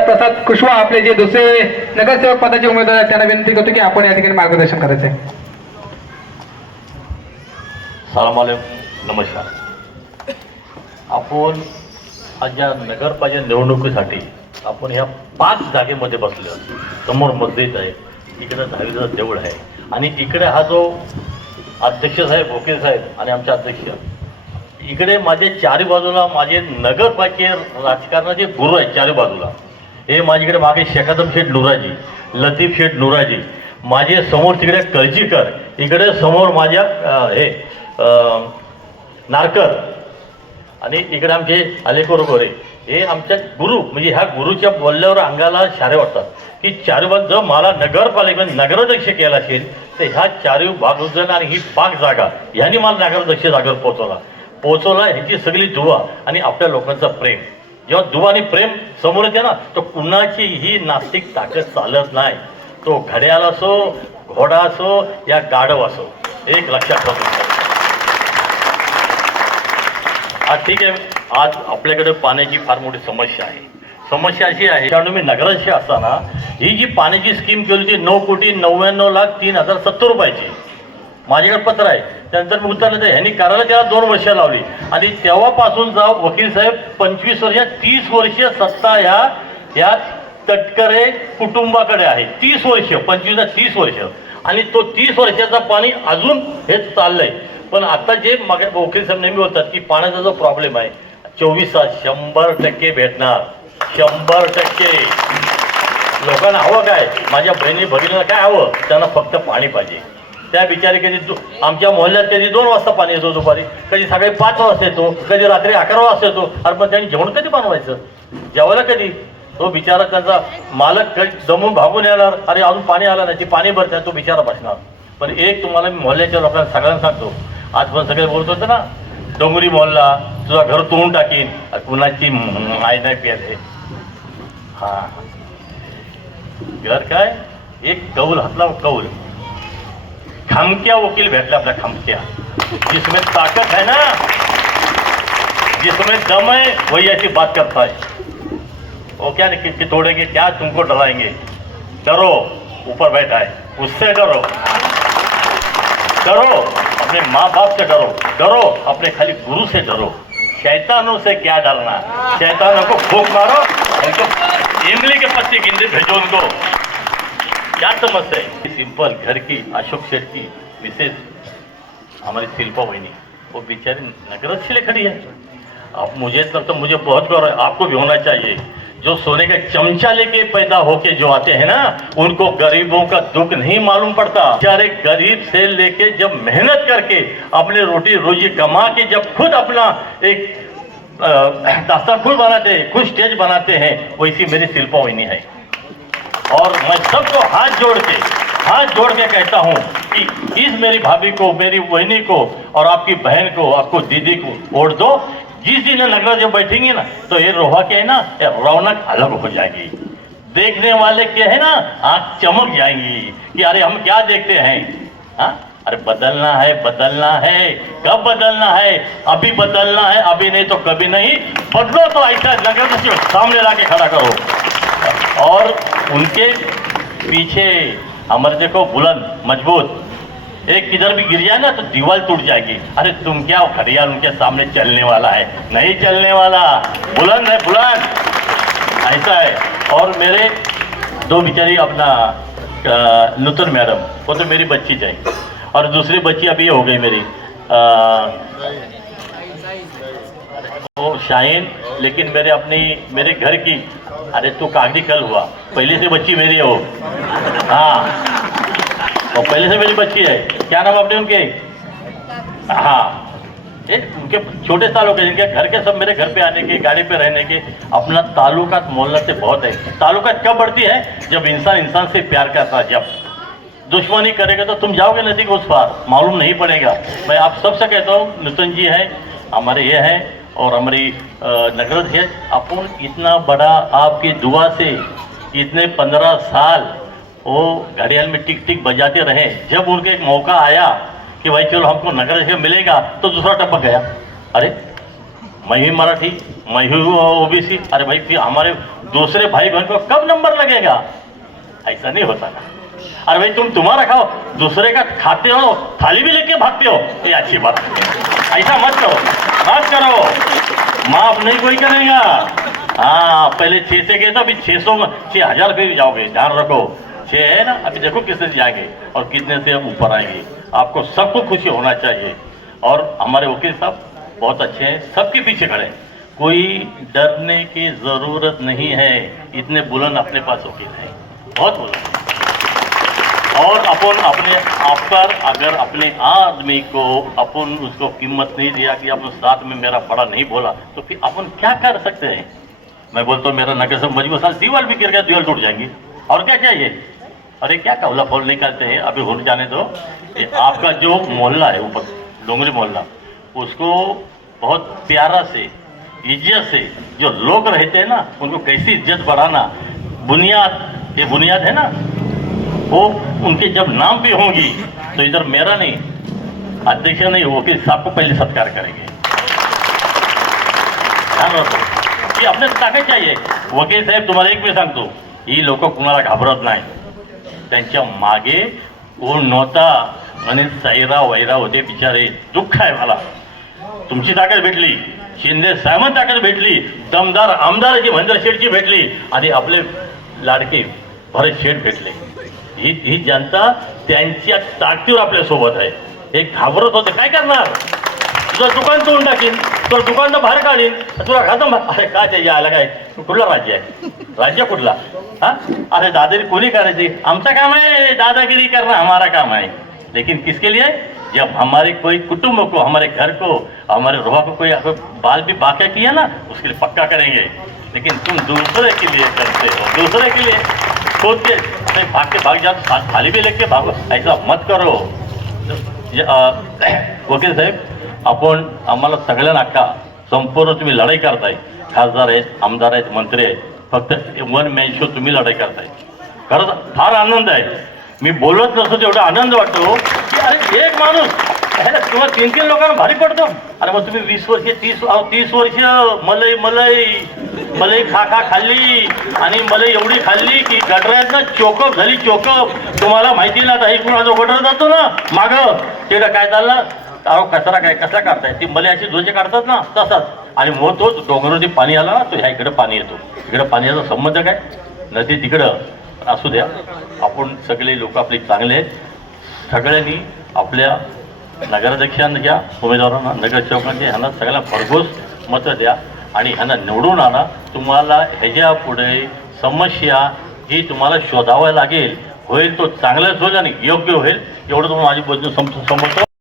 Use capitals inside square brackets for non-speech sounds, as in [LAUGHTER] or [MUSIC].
प्रसाद कुशवा आपले जे दुसरे नगरसेवक पदाचे उमेदवार आहेत त्यांना विनंती करतो की आपण या ठिकाणी मार्गदर्शन करायचं आहे सलाम अलैकुम नमस्कार. आपण आज या नगरपालिका निवडणुकीसाठी आपण ह्या पाच जागेमध्ये बसलो समोर मस्जिद आहे इकडे दहावीचं देऊळ आहे आणि इकडे हा जो अध्यक्ष साहेब वकील साहेब आणि आमचे अध्यक्ष इकडे माझे चारी बाजूला माझे नगरपालिके राजकारणाचे गुरु आहेत चारी बाजूला. हे माझ्याकडे मागे शेखादम शेठ नुराजी लतीफ शेठ नुराजी माझे समोर तिकडे कळजीकर इकडे समोर माझ्या हे नारकर आणि इकडे आमचे अलेकोर गोरे हे आमच्या गुरु म्हणजे ह्या गुरुच्या बोलल्यावर अंगाला शारे वाटतात की चारूबाग जर मला नगरपालिका नगराध्यक्ष केला असेल तर ह्या चारू बागजण आणि ही पाक जागा ह्यांनी मला नगराध्यक्ष जागेवर पोचवला पोचवला ह्याची सगळी दुवा आणि आपल्या लोकांचा प्रेम. जेव्हा दुवाने प्रेम समोर येते ना तर कुणाची ही नास्तिक ताकद चालत नाही. तो घड्याळ असो घोडा असो या गाढव असो. एक लक्षात ठेवा आज ठीक आहे. आज आपल्याकडे पाण्याची फार मोठी समस्या आहे. समस्या अशी आहे कारण मी नगराशी असताना ही जी पाण्याची स्कीम केली होती नऊ कोटी नव्याण्णव लाख तीन हजार सत्तर रुपयाची माझ्याकडे पत्र आहे. त्यानंतर मी उतरलं ह्यांनी करायला त्याला दोन वर्ष लावली. आणि तेव्हापासून जा वकील साहेब पंचवीस वर्ष तीस वर्ष सत्ता ह्या ह्या तटकरे कुटुंबाकडे आहे. तीस वर्ष पंचवीस तीस वर्ष. आणि तो तीस वर्षाचा पाणी अजून हेच चाललंय. पण आता जे मग वकील साहेब नेहमी बोलतात की पाण्याचा जो प्रॉब्लेम आहे चोवीस तास शंभर टक्के भेटणार. शंभर टक्के. लोकांना हवं काय? माझ्या बहिणी भगिनीला काय हवं? त्यांना फक्त पाणी पाहिजे. त्या बिचारी कधी आमच्या मोहल्ल्यात कधी दोन वाजता पाणी येतो दुपारी कधी सकाळी पाच वाजता येतो कधी रात्री अकरा वाजता येतो. अरे पण त्यांनी जेवण कधी बनवायचं? जेवायला कधी? तो बिचारा त्यांचा मालक कधी भागून येणार? अरे अजून पाणी आलं नाही ती पाणी भरते तो बिचारा बसणार. पण एक तुम्हाला मी मोहल्ल्याच्या लोकांना सगळ्यांना सांगतो. आज पण सगळे बोलत होते ना डोंगरी मोहल्ला तुझा घर तोडून टाकीन. कुणाची आई नाही प्याले हा. घर काय? एक कौल हातला कौल. खमक्या वकील भेटला आपल्या खमक्या जिसमें ताकत है ना? जिसमें दम है, वही ऐसी बात करता है वो क्या नहीं कि तोड़ेंगे, क्या तुमको डराएँगे? डरो, ऊपर बैठा है उससे डरो। डरो, अपने माँ बाप से डरो। डरो, अपने खाली गुरु से डरो। शैतानों से क्या डरना? शैतानों को फूक मारो इमली के पत्ते गिंदे भेजो उनको। क्या समझते हैं? सिंपल घर की, अशोक सेठ की विशेष हमारी शिल्पा वहिनी वो बेचारी नगरत से खड़ी है। अब मुझे तब तो मुझे बहुत गौरव है। आपको भी होना चाहिए। जो सोने का चमचा लेके पैदा होके जो आते हैं ना, उनको गरीबों का दुख नहीं मालूम पड़ता। बेचारे गरीब से लेके जब मेहनत करके अपने रोटी रोजी कमा के जब खुद अपना एक दास्ता खुद बनाते हैं खुद स्टेज बनाते हैं, वैसी मेरी शिल्पा वहिनी है। और मैं सबको हाथ जोड़ के, हाथ जोड़ के कहता हूँ कि इस मेरी भाभी को, मेरी बहनी को और आपकी बहन को, आपको दीदी को वोट दो। जिस दिन नगरा जब बैठेंगे ना तो ये रोहा के है ना, ये रौनक अलग हो जाएगी। देखने वाले के है ना, आँख चमक जाएँगी कि अरे हम क्या देखते हैं? हाँ? अरे बदलना है बदलना है। कब बदलना है? अभी बदलना है, अभी नहीं तो कभी नहीं। बदलो तो ऐसा नगर सामने ला के खड़ा करो। और उनके पीछे अमर देखो बुलंद मज़बूत। एक किधर भी गिर जाए ना तो दीवार टूट जाएगी। अरे तुम क्या घड़ियाल उनके सामने चलने वाला है? नहीं चलने वाला। बुलंद है बुलंद। ऐसा है। और मेरे दो बेचारी अपना नूतन मैडम वो तो मेरी बच्ची चाहिए और दूसरी बच्ची अभी हो गई मेरी अ, वो शाहीन, लेकिन मेरे अपनी, मेरे घर की, अरे तू कागज़ी कल हुआ। पहले से बच्ची मेरी है हाँ। वो पहले से मेरी बच्ची है। क्या नाम आपने उनके? हाँ। ये उनके छोटे सालों के, जिनके घर के सब मेरे घर पे आने के, गाड़ी पे रहने के, अपना ताल्लुकात मोहल्ला से बहुत है। ताल्लुकात कब बढ़ती है? जब इंसान इंसान से प्यार करता है, जब। दुश्मनी करेगा तो तुम जाओगे नदी के उस पार। मालूम नहीं पड़ेगा। मैं आप सबसे कहता हूँ नूतन जी हैं, हमारे ये हैं। और हमारी नगर है, अपन इतना बड़ा आपकी दुआ से इतने पंद्रह साल वो घड़ियाल में टिक टिक बजाते रहे। जब उनके एक मौका आया कि भाई चलो हमको नगर से मिलेगा तो दूसरा टपक गया। अरे, मैं ही मराठी, मैं ही ओबीसी अरे भाई, फिर हमारे दूसरे भाई बहन को कब नंबर लगेगा? ऐसा नहीं होता ना। अरे भाई तुम तुम्हारा खाओ, दूसरे का खाते हो, थाली भी लेके भागते हो। ये अच्छी बात ऐसा मत करो मत करो। माफ़ नहीं, कोई करेगा। हाँ पहले छह से गए तो अभी छह सौ छह हज़ार पे भी जाओगे, ध्यान रखो। छह है ना? अभी देखो किससे जाएँगे और कितने से हम ऊपर आएँगे। आपको सबको खुशी होना चाहिए। और हमारे वकील साहब बहुत अच्छे हैं, सबके पीछे खड़े हैं। कोई डरने की ज़रूरत नहीं है। इतने बुलंद अपने पास वकील हैं। बहुत बुलंद। और अपन अपने आप पर अगर अपने आदमी को अपन उसको कीमत नहीं दिया कि अपन साथ में मेरा बड़ा नहीं बोला तो फिर अपन क्या कर सकते हैं? मैं बोलता हूँ, मेरा नगर से मज़बूत साल दीवार भी गिर गया, दीवार टूट जाएँगी। और क्या चाहिए? अरे क्या कवला फॉल निकालते हैं? अभी हो जाने दो। आपका जो मोहल्ला है, ऊपर डोंगरी मोहल्ला, उसको बहुत प्यारा से, इज़्ज़त से जो लोग रहते हैं ना, उनको कैसी इज़्ज़त बढ़ाना? बुनियाद, ये बुनियाद है ना? वो उनके जब नाम पे होंगी तो इधर मेरा नहीं अध्यक्ष नहीं वकील साहब को पहले सत्कार करेंगे। ध्यान रखो। की आपल्याला ताकद चाहिए। वकील साहेब तुम्हाला एक मी सांगतो ही लोक कुणाला घाबरत नाही त्यांच्या मागे कोण नव्हता आणि सैरा वैरा होते बिचारे दुःख आहे मला। तुमची ताकद भेटली शिंदे साहेबांना ताकद भेटली दमदार आमदाराची महेंद्र शेठची भेटली आणि आपले लाडके भरत शेठ भेटले। ही ही जनता त्यांच्या ताकदीवर आपल्या सोबत आहे. हे घाबरत होते. काय करणार? तुझं दुकान तोडून टाकीन दुकान तर बाहेर काढीन, तुला खातं अरे काय ते यायला काय? कुठलं राज्य आहे? राज्य कुठला? हा? अरे दादागिरी कोणी करायची? आमचं काम आहे दादागिरी करना हमारा काम है लेकिन किसके लिए? जब हमारे कोई कुटुंब को, हमारे घर को, हमारे रोह को कोई बाल भी बाका किया ना, उसके लिए पक्का करेंगे। लेकिन तुम दूसरे के लिए करते हो, दूसरे के लिए। सोच के नहीं, भाग के भाग जाओ थाली भी लेके भागो ऐसा मत करो. ज- [CLEARS THROAT] वकील साहेब आपण आम्हाला सगळ्यांना अख्खा संपूर्ण तुम्ही लढाई करताय. खासदार आहेत आमदार आहेत मंत्री आहेत. फक्त वन मॅन शो तुम्ही लढाई करताय. खरंच फार आनंद आहे. मी बोलत नसतो तेवढा आनंद वाटतो की अरे एक माणूस ह्याला तुम्हाला तीन तीन लोकांना भारी पडतो. अरे मग तुम्ही वीस वर्ष तीस अहो, तीस वर्ष मलई मलई मलई खाखा खाल्ली आणि मलई एवढी खाल्ली की गटरात चोकअप झाली चोकअप तुम्हाला माहिती ना ताई एक जो गटर जातो ना? मागं. तिकडं काय चाललं? अहो कचरा काय कसला काढताय. ती मले अशी ध्वजे काढतात ना तसाच. आणि मग तो डोंगरावरती पाणी आला ना तो ह्या इकडं पाणी येतो. इकडं पाण्याचा संबंध काय? नदी तिकडं. असू द्या. आपण सगळे लोक आपले चांगले आहेत. सगळ्यांनी आपल्या नगराध्यक्षांना घ्या उमेदवारांना नगरसेवकांना घ्या ह्यांना सगळ्यांना भरघोस मतं द्या आणि ह्यांना निवडून आणा. तुम्हाला ह्याच्या पुढे समस्या ही तुम्हाला शोधावं लागेल. होईल तो चांगलाच होईल आणि योग्य होईल. एवढं तुम्हाला माझी बोलणं सम समजतो